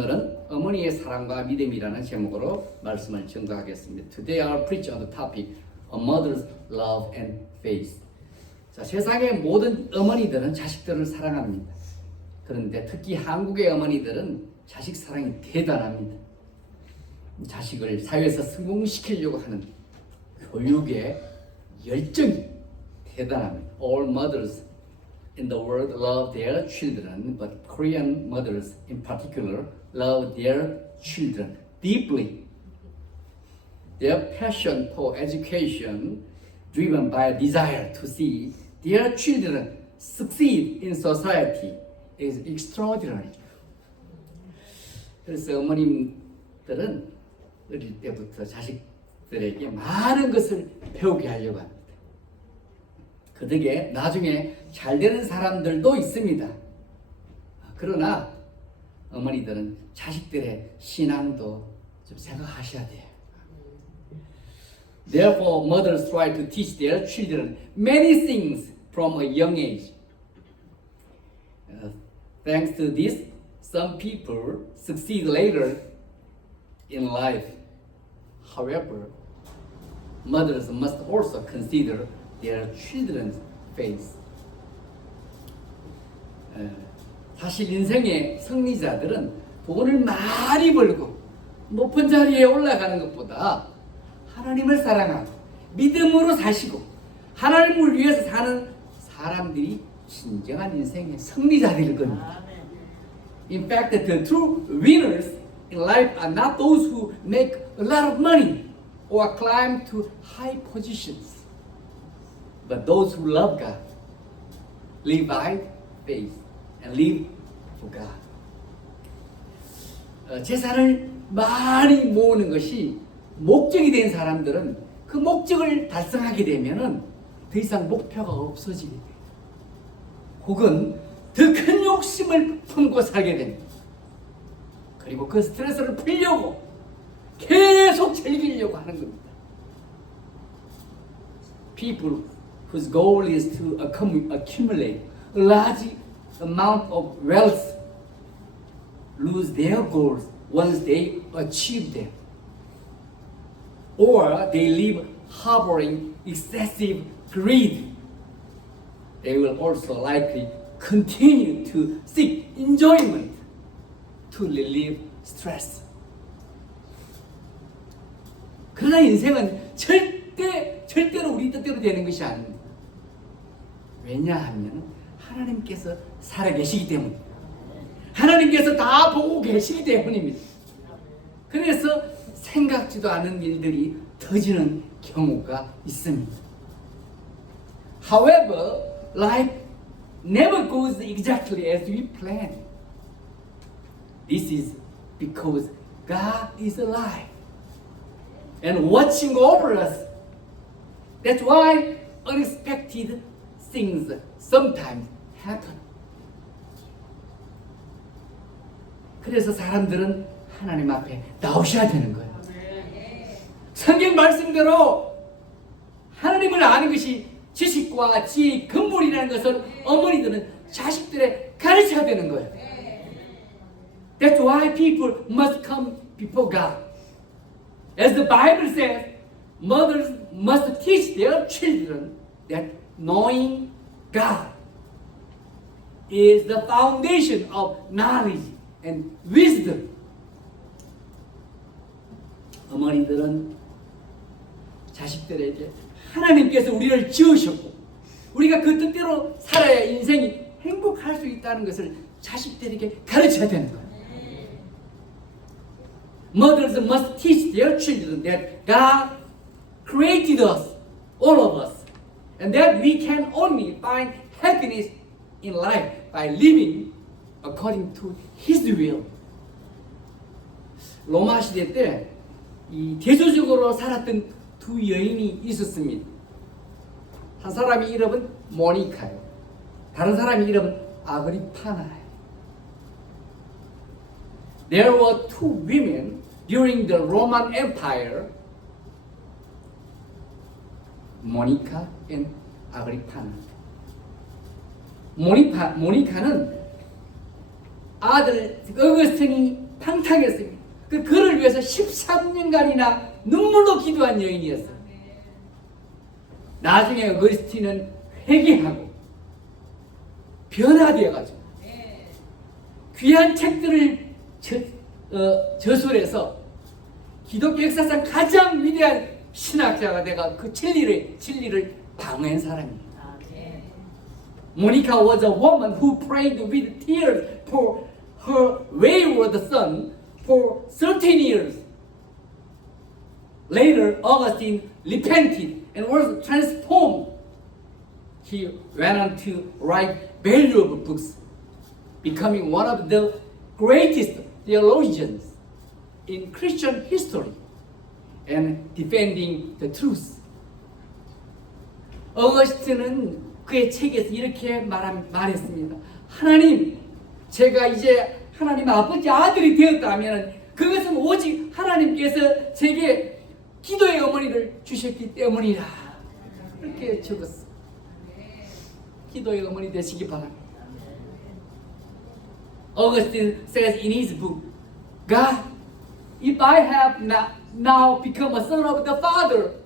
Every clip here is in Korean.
오늘은 어머니의 사랑과 믿음이라는 제목으로 말씀을 증거하겠습니다. Today I'll preach on the topic A Mother's Love and Faith. 자, 세상의 모든 어머니들은 자식들을 사랑합니다. 그런데 특히 한국의 어머니들은 자식 사랑이 대단합니다. 자식을 사회에서 성공시키려고 하는 교육의 열정이 대단합니다. All mothers in the world love their children, but Korean mothers in particular love their children deeply. Their passion for education, driven by a desire to see their children succeed in society, is extraordinary. 그래서 어머님들은 어릴 때부터 자식들에게 많은 것을 배우게 하려고 합니다. 그 덕에 나중에 잘 되는 사람들도 있습니다. 그러나 어머니들은 자식들의 신앙도 좀 생각하셔야 돼요. Therefore, mothers try to teach their children many things from a young age. Thanks to this, some people succeed later in life. However, mothers must also consider their children's faith. 사실 인생의 승리자들은 돈을 많이 벌고 높은 자리에 올라가는 것보다 하나님을 사랑하고 믿음으로 사시고 하나님을 위해서 사는 사람들이 진정한 인생의 승리자들일 겁니다. In fact, the true winners in life are not those who make a lot of money or climb to high positions, but those who love God, live by faith, and live for God. 재산을 많이 모으는 것이 목적이 된 사람들은 그 목적을 달성하게 되면은 더 이상 목표가 없어지게 돼요. 혹은 더 큰 욕심을 품고 살게 됩니다. 그리고 그 스트레스를 풀려고 계속 즐기려고 하는 겁니다. People whose goal is to accumulate a large amount of wealth lose their goals once they achieve them. Or they live harboring excessive greed. They will also likely continue to seek enjoyment to relieve stress. 그러나 인생은 절대로 우리 뜻대로 되는 것이 아닙니다. 왜냐하면 하나님께서 살아계시기 때문입니다. 하나님께서 다 보고 계시기 때문입니다. 그래서 생각지도 않은 일들이 터지는 경우가 있습니다. However, life never goes exactly as we plan. This is because God is alive and watching over us. That's why unexpected things sometimes happen. 그래서 사람들은 하나님 앞에 나오셔야 되는 거예요. 성경 말씀대로 하나님을 아는 것이 지식과 지혜의 근본이라는 것을 어머니들은 자식들에 가르쳐야 되는 거예요. That's why people must come before God. As the Bible says, mothers must teach their children that knowing God is the foundation of knowledge and wisdom. 어머니들은 자식들에게 하나님께서 우리를 지으셨고 우리가 그 뜻대로 살아야 인생이 행복할 수 있다는 것을 자식들에게 가르쳐야 되는 거예요. Mothers must teach their children that God created us, all of us, and that we can only find happiness in life by living according to His will. 로마 시대 때 이 대조적으로 살았던 두 여인이 있었습니다. 한 사람의 이름은 모니카요. 다른 사람의 이름은 아그리파나예요. There were two women during the Roman Empire, Monica and Agrippina. 모니카는 아들 어거스틴이 팡탕했습니다. 그를 위해서 13년간이나 눈물로 기도한 여인이었어요. 나중에 어거스틴은 회개하고 변화되어가지고 귀한 책들을 저술해서 기독교 역사상 가장 위대한 신학자가 돼가 그 진리를 방어한 사람입니다. Monica was a woman who prayed with tears for her wayward son for 13 years. Later, Augustine repented and was transformed. He went on to write valuable books, becoming one of the greatest theologians in Christian history and defending the truth. 어거스틴은 그의 책에서 이렇게 말했습니다. 하나님, 제가 이제 하나님 아버지 아들이 되었다면 그것은 오직 하나님께서 제게 기도의 어머니를 주셨기 때문이라. 그렇게 적었어. 기도의 어머니 되시기 바랍니다. Augustine says in his book, God, if I have now become a son of the Father,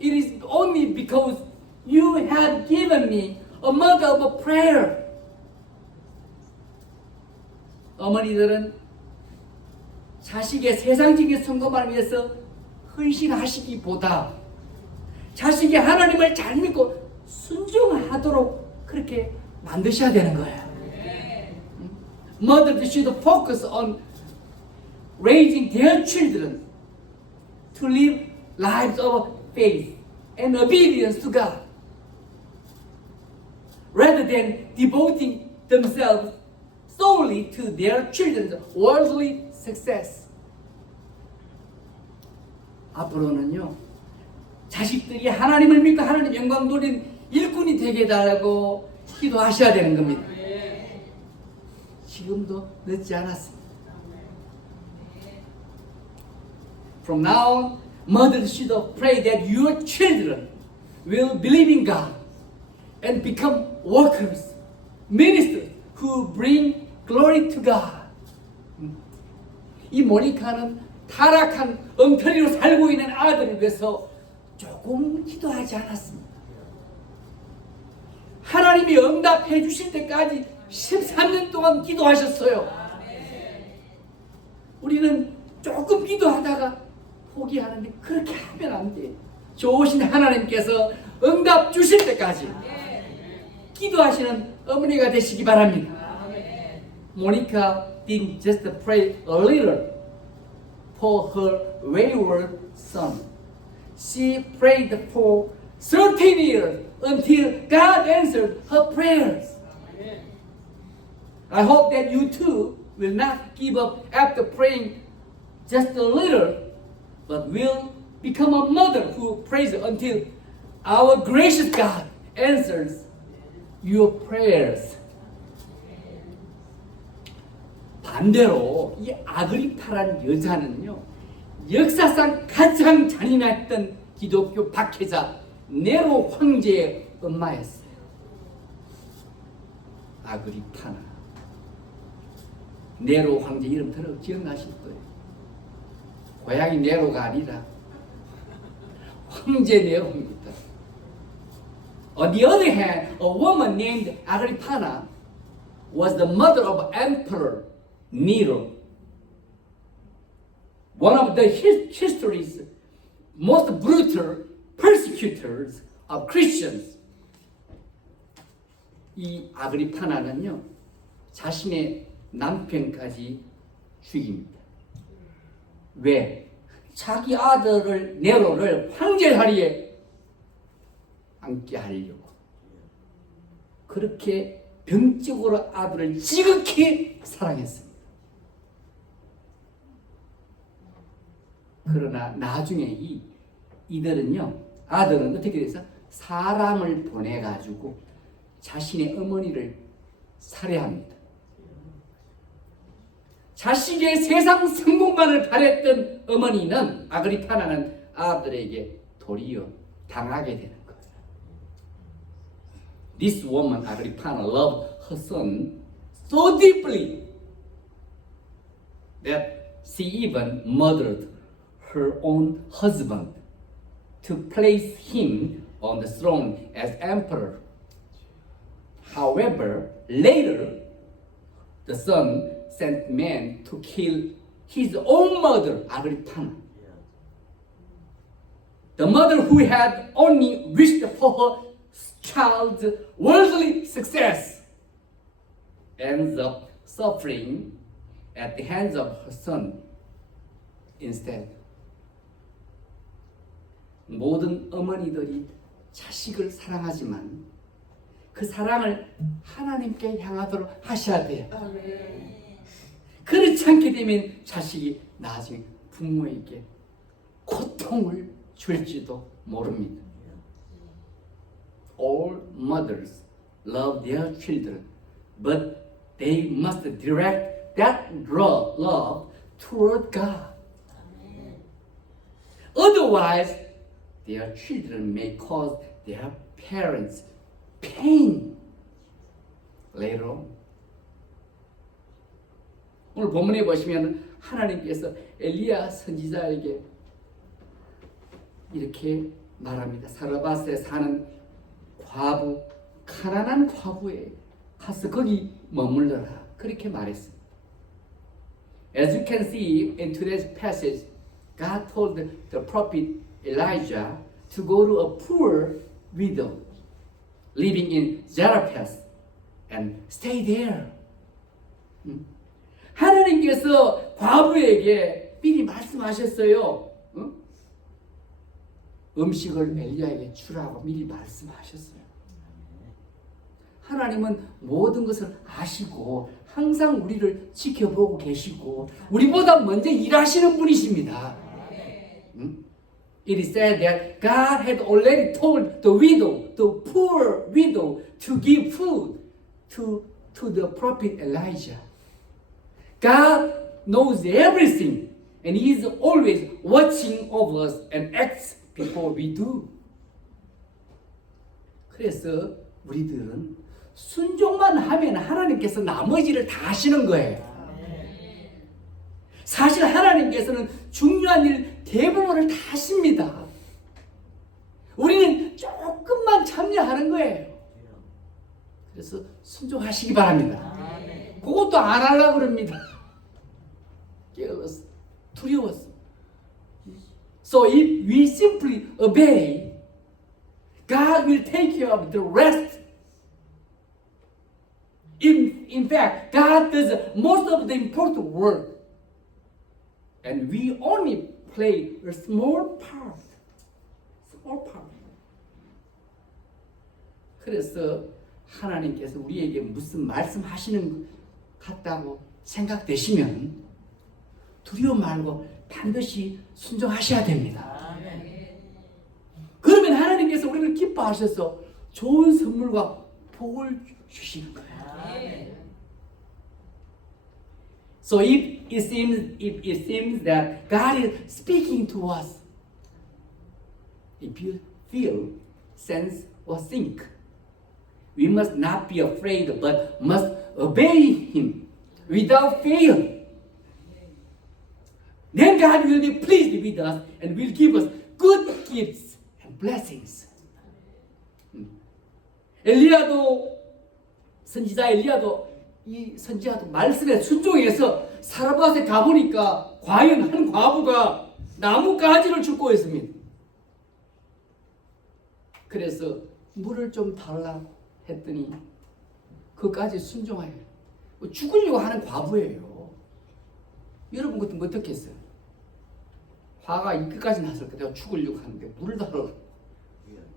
it is only because you have given me a mother of prayer. 어머니들은 자식의 세상적인 성공을 위해서 헌신하시기보다 자식이 하나님을 잘 믿고 순종하도록 그렇게 만드셔야 되는 거예요. Mothers should focus on raising their children to live lives of faith and obedience to God, rather than devoting themselves solely to their children's worldly success. 앞으로는요, 자식들이 하나님을 믿고 하나님 영광 돌린 일꾼이 되게 해달라고 기도하셔야 되는 겁니다. 지금도 늦지 않았습니다. From now on, mothers should pray that your children will believe in God and become workers, ministers who bring glory to God. 이 모니카는 타락한 엉터리로 살고 있는 아들을 위해서 조금 기도하지 않았습니다. 하나님이 응답해 주실 때까지 13년 동안 기도하셨어요. 우리는 조금 기도하다가 포기하는데 그렇게 하면 안 돼. 좋으신 하나님께서 응답 주실 때까지 기도하시는 어머니가 되시기 바랍니다. Monica didn't just pray a little for her wayward son. She prayed for 13 years until God answered her prayers. I hope that you too will not give up after praying just a little, but will become a mother who prays until our gracious God answers your prayers. 반대로 이 아그리파라는 여자는요, 역사상 가장 잔인했던 기독교 박해자 네로 황제의 엄마였어요. 아그리파나. 네로 황제 이름 기억나실 거예요. 고향이 네로가 아니라 황제 네로입니다. On the other hand, a woman named Agrippina was the mother of Emperor Nero, one of the history's most brutal persecutors of Christians. 이 아그리파나는요, 자신의 남편까지 죽입니다. 왜? 자기 아들을 네로를 황제 자리에 앉게 하려고. 그렇게 병적으로 아들을 지극히 사랑했습니다. 그러나 나중에 이들은요, 아들은 어떻게 돼서 사람을 보내가지고 자신의 어머니를 살해합니다. 자식의 세상 성공만을 바랬던 어머니는, 아그리파나는 아들에게 도리어 당하게 되는 거예요. This woman, Agrippina, loved her son so deeply that she even murdered her own husband to place him on the throne as emperor. However, later, the son sent men to kill his own mother, Agrippa. The mother who had only wished for her child's worldly success ends up suffering at the hands of her son instead. 모든 어머니들이 자식을 사랑하지만 그 사랑을 하나님께 향하도록 하셔야 돼요. 그렇지 않게 되면 자식이 나중에 부모에게 고통을 줄지도 모릅니다. All mothers love their children, but they must direct that love toward God. Otherwise, their children may cause their parents pain later on. 오늘 본문에 보시면 하나님께서 엘리야 선지자에게 이렇게 말합니다. 사르밧에 사는 과부, 가난한 과부에 가서 거기 머물러라. 그렇게 말했습니다. As you can see in today's passage, God told the prophet Elijah to go to a poor widow living in Zarephath and stay there. 하나님께서 과부에게 미리 말씀하셨어요. 음식을 엘리야에게 주라고 미리 말씀하셨어요. 하나님은 모든 것을 아시고 항상 우리를 지켜보고 계시고 우리보다 먼저 일하시는 분이십니다. It is said that God had already told the widow, the poor widow, to give food to the prophet Elijah. God knows everything and He is always watching over us and acts before we do. 그래서 우리들은 순종만 하면 하나님께서 나머지를 다 하시는 거예요. 사실 하나님께서는 중요한 일 대부분을 다 하십니다. 우리는 조금만 참여하는 거예요. 그래서 순종하시기 바랍니다. 그것도 안 하려고 그럽니다. 깨어서 두려웠어. So if we simply obey, God will take care of the rest. In fact, God does most of the important work. And we only play a small part. Small part. 그래서 하나님께서 우리에게 무슨 말씀하시는 것 같다고 생각되시면 두려워 말고 반드시 순종하셔야 됩니다. 그러면 하나님께서 우리를 기뻐하셔서 좋은 선물과 복을 주시는 거예요. So if it seems that God is speaking to us, if you feel, sense, or think, we must not be afraid, but must obey Him without fear. Then God will be pleased with us and will give us good gifts and blessings. 선지자 엘리야도 이 선지자도 말씀에 순종해서 사르밧에 가보니까 과연 한 과부가 나무 가지를 줍고 있습니다. 그래서 물을 좀 달라 했더니 그까지 순종하여 죽으려고 하는 과부예요. 여러분 같으면 어떻게 했어요? 화가 이 끝까지 났을 때 내가 죽으려고 하는데 물을 달라고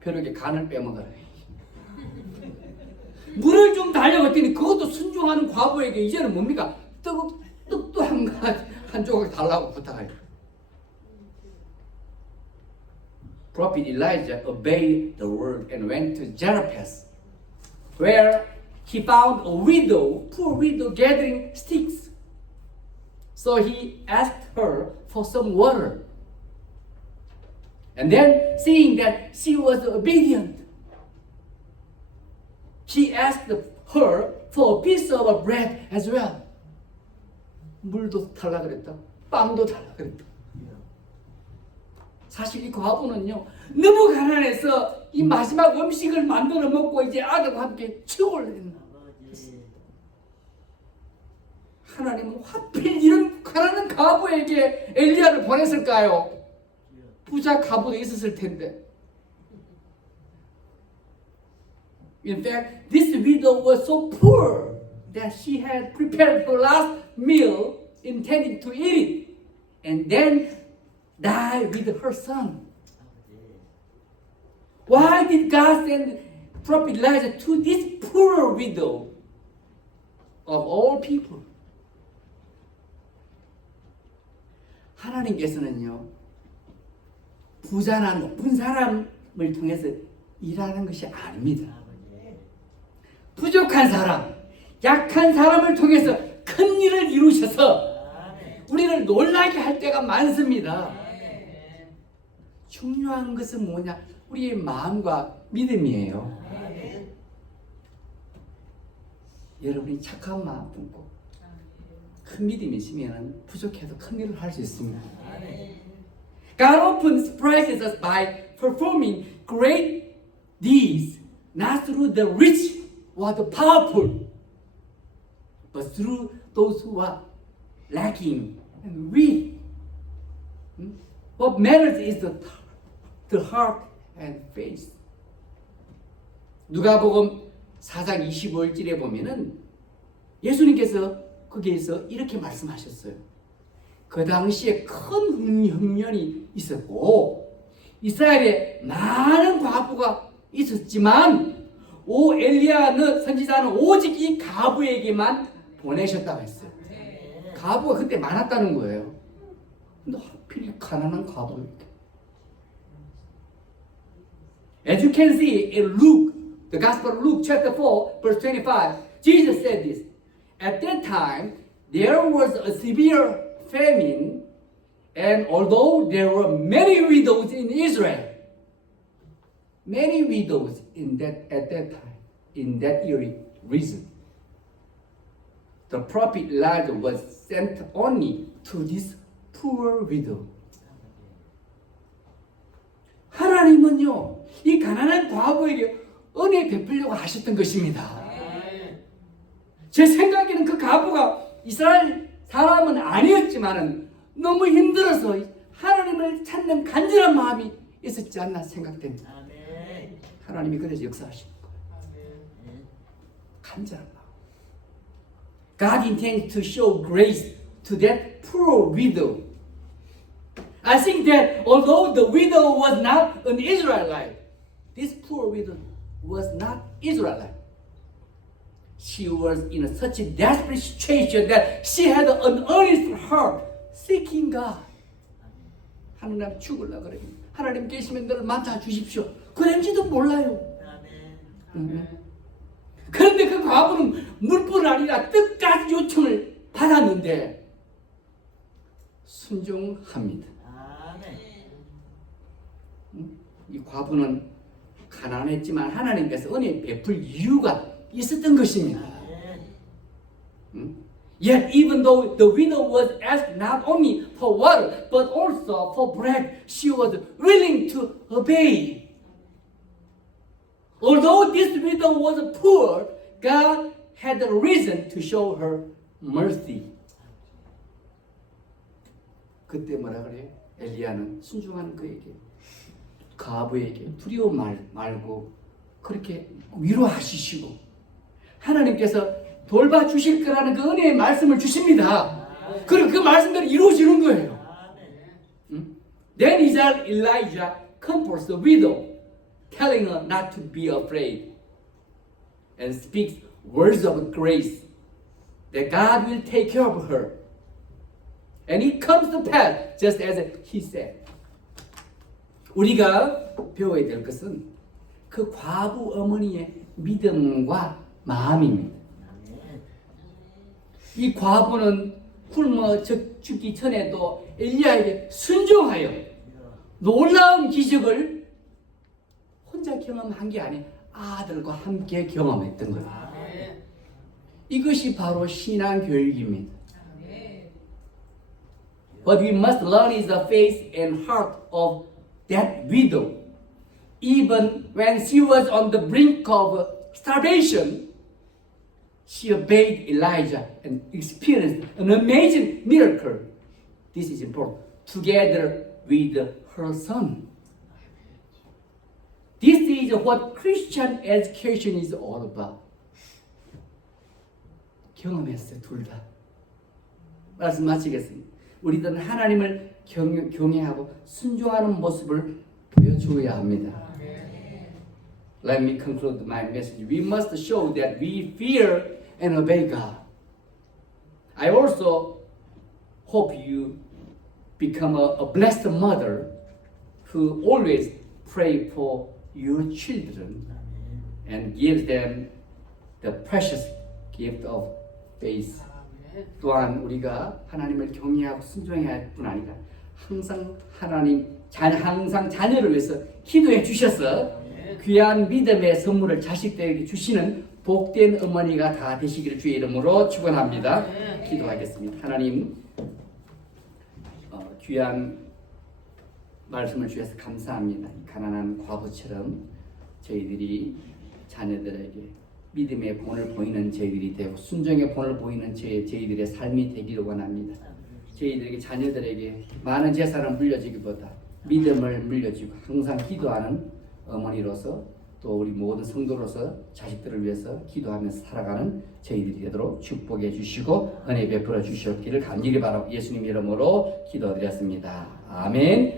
벼룩에 간을 빼먹어라. 물을 좀 달라고 했더니 그것도 순종하는 과부에게 이제는 뭡니까? 떡도 한 조각 달라고 부탁해요. Prophet Elijah obeyed the word and went to Zarephath, where he found a poor widow gathering sticks. So he asked her for some water. And then, seeing that she was obedient, he asked her for a piece of bread as well. 물도 달라 그랬다. 빵도 달라 그랬다. 사실 이 과부는요, 너무 가난해서 이 마지막 음식을 만들어 먹고 이제 아들과 함께 추억을 했나. 하나님은 하필 이런 가난한 과부에게 엘리야를 보냈을까요? 부자 과부도 있었을 텐데. In fact, this widow was so poor that she had prepared her last meal, intending to eat it, and then die with her son. Why did God send Prophet Elijah to this poor widow of all people? 하나님께서는요, 부자나 높은 사람을 통해서 일하는 것이 아닙니다. 부족한 사람, 약한 사람을 통해서 큰 일을 이루셔서 우리를 놀라게 할 때가 많습니다. 중요한 것은 뭐냐? 우리의 마음과 믿음이에요. 여러분이 착한 마음 품고 큰 믿음이 있으면 부족해도 큰 일을 할 수 있습니다. God often surprises us by performing great deeds, not through the rich or the powerful, but through those who are lacking and weak. What matters is the heart and faith. 누가복음 4장 25절에 보면은 예수님께서 거기에서 이렇게 말씀하셨어요. 그 당시에 큰 흉년이 있었고 이스라엘에 많은 과부가 있었지만 엘리야는 선지자는 오직 이 과부에게만 보내셨다고 했어요. 과부가 그때 많았다는 거예요. 근데 하필 가난한 과부에게. As you can see in Luke, the Gospel of Luke chapter 4 verse 25, Jesus said this. At that time, there was a severe famine, and although there were many widows in Israel, many widows at that time, in that region, the prophet Elijah was sent only to this poor widow. 하나님은요, 이 가난한 과부에게 은혜 베풀려고 하셨던 것입니다. 제 생각에는 그 과부가 이스라엘 사람은 아니었지만은 너무 힘들어서 하나님을 찾는 간절한 마음이 있었지 않나 생각됩니다. 하나님이 그래서 역사하시는 거예요. 간절한 마음. God intends to show grace to that poor widow. I think that although the widow was not an Israelite, this poor widow was not Israelite. She was in such a desperate situation that she had an earnest heart seeking God. 하나님 죽으려고 그래요. 하나님 계시면 너를 만나 주십시오. 그런지도 몰라요. 그런데 그 과부는 물뿐 아니라 뜻까지 요청을 받았는데 순종합니다. 이 과부는 가난했지만 하나님께서 은혜 베풀 이유가 있었던 것입니다. Yet even though the widow was asked not only for water but also for bread, she was willing to obey. Although this widow was poor, God had a reason to show her mercy. 그때 뭐라 그래요? 엘리야는 순종하는 그에게, 과부에게 두려워 말고 그렇게 위로하시고 하나님께서 돌봐주실 거라는 그 은혜의 말씀을 주십니다. 그리고 그 말씀대로 이루어지는 거예요. Then Elijah comforts the widow, telling her not to be afraid, and speaks words of grace that God will take care of her. And it comes to pass just as he said. 우리가 배워야 될 것은 그 과부 어머니의 믿음과 마음입니다. 이 과부는 굶어 죽기 전에도 엘리야에게 순종하여 놀라운 기적을 혼자 경험한 게 아니라 아들과 함께 경험했던 거예요. 이것이 바로 신앙 교육입니다. What we must learn is the faith and heart of that widow. Even when she was on the brink of starvation, she obeyed Elijah and experienced an amazing miracle. This is important. Together with her son. This is what Christian education is all about. 경험했어요, 둘 다. 말씀 마치겠습니다. 우리들은 하나님을 경외하고 순종하는 모습을 보여주어야 합니다. Let me conclude my message. We must show that we fear and obey God. I also hope you become a blessed mother who always pray for your children and gives them the precious gift of faith. 또한 우리가 하나님을 경외하고 순종해야 할 뿐 아니라 항상 항상 자녀를 위해서 기도해 주셔서 귀한 믿음의 선물을 자식들에게 주시는 복된 어머니가 다 되시기를 주의 이름으로 축원합니다. 기도하겠습니다. 하나님, 귀한 말씀을 주셔서 감사합니다. 가난한 과부처럼 저희들이 자녀들에게 믿음의 본을 보이는 저희들이 되고 순종의 본을 보이는 저희들의 삶이 되기를 원합니다. 저희들에게 자녀들에게 많은 재산을 물려주기보다 믿음을 물려주고 항상 기도하는 어머니로서 또 우리 모든 성도로서 자식들을 위해서 기도하면서 살아가는 저희들이 되도록 축복해 주시고 은혜 베풀어 주시옵기를 간절히 바라고 예수님 이름으로 기도드렸습니다. 아멘.